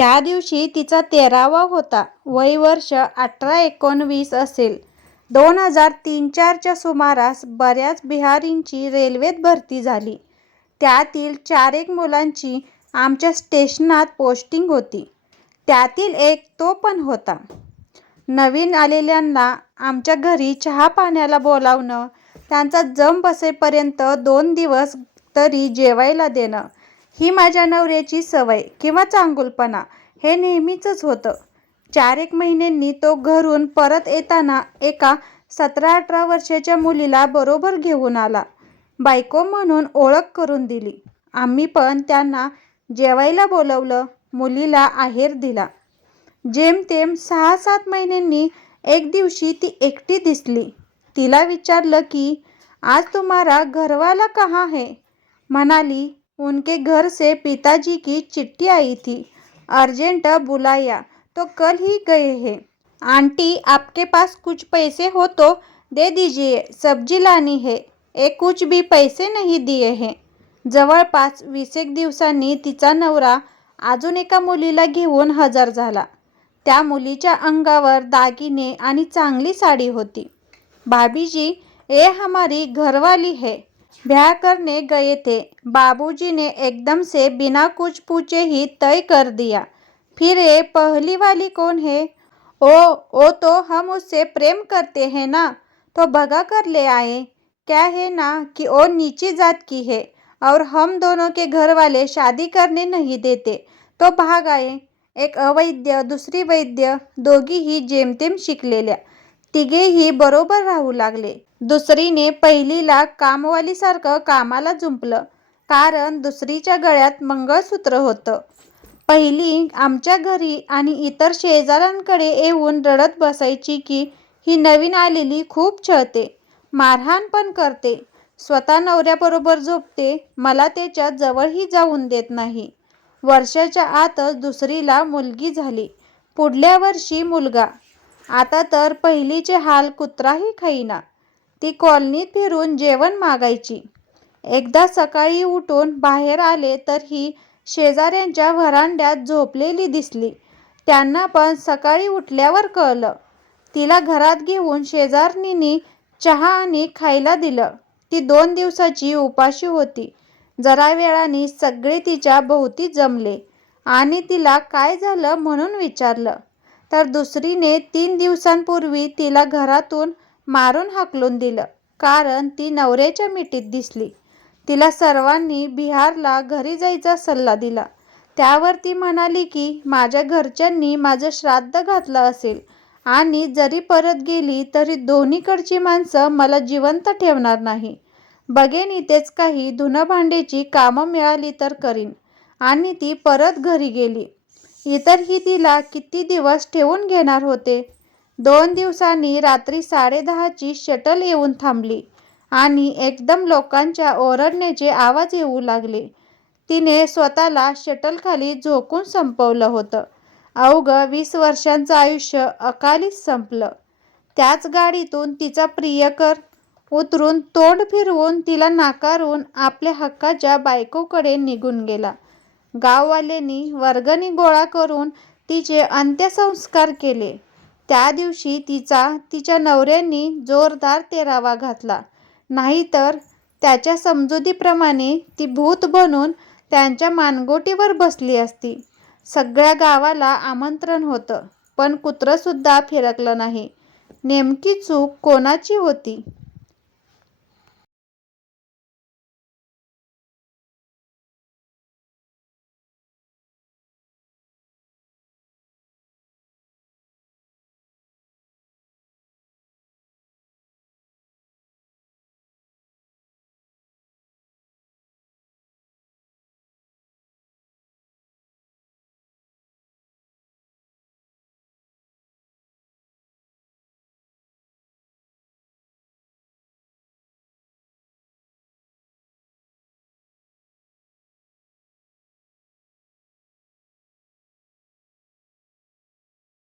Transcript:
त्या दिवशी तिचा तेरावा होता. वय वर्ष अठरा एकोणवीस असेल. दोन हजार तीन चारच्या सुमारास बऱ्याच बिहारींची रेल्वेत भरती झाली. त्यातील चार एक मुलांची आमच्या स्टेशनात पोस्टिंग होती. त्यातील एक तो पण होता. नवीन आलेल्यांना आमच्या घरी चहा-पाण्याला बोलावणं, त्यांचा जम बसेपर्यंत दोन दिवस तरी जेवायला देणं, ही माझ्या नवऱ्याची सवय किंवा चांगुलपणा हे नेहमीचंच होतं. चार एक महिन्यांनी तो घरून परत येताना एका सतरा-अठरा वर्षाच्या मुलीला बरोबर घेऊन आला. बायको म्हणून ओळख करून दिली. आम्ही पण त्यांना जेवायला बोलवलं मुलीला आहेर दिला. जेमतेम सहा-सात महिन्यांनी एक दिवशी ती एकटी दिसली. तिला विचारलं की, आज तुम्हाला घरवाला कहा है? म्हणाली, उनके घर से पिताजी की चिठ्ठी आई थी. अर्जेंट बुलाया तो कल ही गए हैं. आंटी आपके पास कुछ पैसे हो तो दे दीजिए सब्जी लानी है. ये कुछ भी पैसे नहीं दिए हैं. जवळपास वीसेक दिवसांनी तिचा नवरा अजून एका मुलीला घेऊन हजर झाला. त्या मुलीच्या अंगावर दागिने आणि चांगली साडी होती. भाभीजी ए हमारी घरवाली है. ब्याह करने गए थे. बाबूजी ने एकदम से बिना कुछ पूछे ही तय कर दिया. फिर ये पहली वाली कौन है? ओ, वो तो हम उससे प्रेम करते हैं ना, तो भगा कर ले आए. क्या है ना कि वो नीची जात की है और हम दोनों के घर वाले शादी करने नहीं देते, तो भाग आए. एक अवैद्य, दुसरी वैद्य, दोगी दोघीही जेमतेम शिकलेल्या. तिघेही बरोबर राहू लागले. दुसरीने पहिलीला कामवालीसारखं कामाला जुंपलं, कारण दुसरीच्या गळ्यात मंगळसूत्र होतं. पहिली आमच्या घरी आणि इतर शेजाऱ्यांकडे येऊन रडत बसायची की, ही नवीन आलेली खूप छळते, मारहाण पण करते, स्वतः नवऱ्याबरोबर झोपते, मला त्याच्या जवळही जाऊन देत नाही. वर्षाच्या आतच दुसरीला मुलगी झाली. पुढल्या वर्षी मुलगा. आता तर पहिलीचे हाल कुत्राही खाईना. ती कॉलनीत फिरून जेवण मागायची. एकदा सकाळी उठून बाहेर आले तर ही शेजाऱ्यांच्या व्हरांड्यात झोपलेली दिसली. त्यांना पण सकाळी उठल्यावर कळलं. तिला घरात घेऊन शेजारणींनी चहा आणि खायला दिलं. ती दोन दिवसाची उपाशी होती. जरा वेळाने सगळे तिच्या भोवती जमले आणि तिला काय झालं म्हणून विचारलं, तर दुसरीने तीन दिवसांपूर्वी तिला घरातून मारून हाकलून दिलं, कारण ती नवऱ्याच्या मिठीत दिसली. तिला सर्वांनी बिहारला घरी जायचा सल्ला दिला. त्यावर ती म्हणाली की, माझ्या घरच्यांनी माझं श्राद्ध घातलं असेल आणि जरी परत गेली तरी दोन्हीकडची माणसं मला जिवंत ठेवणार नाही. बघेन इथेच काही धुनभांडेची कामं मिळाली तर करीन आणि ती परत घरी गेली. इतरही तिला किती दिवस ठेवून घेणार होते. दोन दिवसांनी रात्री साडेदहाची शटल येऊन थांबली आणि एकदम लोकांच्या ओरडण्याचे आवाज येऊ लागले. तिने स्वतःला शटलखाली झोकून संपवलं होतं. अवघं वीस वर्षांचं आयुष्य अकालीच संपलं. त्याच गाडीतून तिचा प्रियकर उतरून तोंड फिरवून तिला नाकारून आपल्या हक्काच्या बायकोकडे निघून गेला. गाववाल्यांनी वर्गणी गोळा करून तिचे अंत्यसंस्कार केले. त्या दिवशी तिचा तिच्या नवऱ्यांनी जोरदार तेरावा घातला. नाहीतर त्याच्या समजुतीप्रमाणे ती भूत बनून त्यांच्या मानगोटीवर बसली असती. सगळ्या गावाला आमंत्रण होतं, पण कुत्रंसुद्धा फिरकलं नाही. नेमकी चूक कोणाची होती?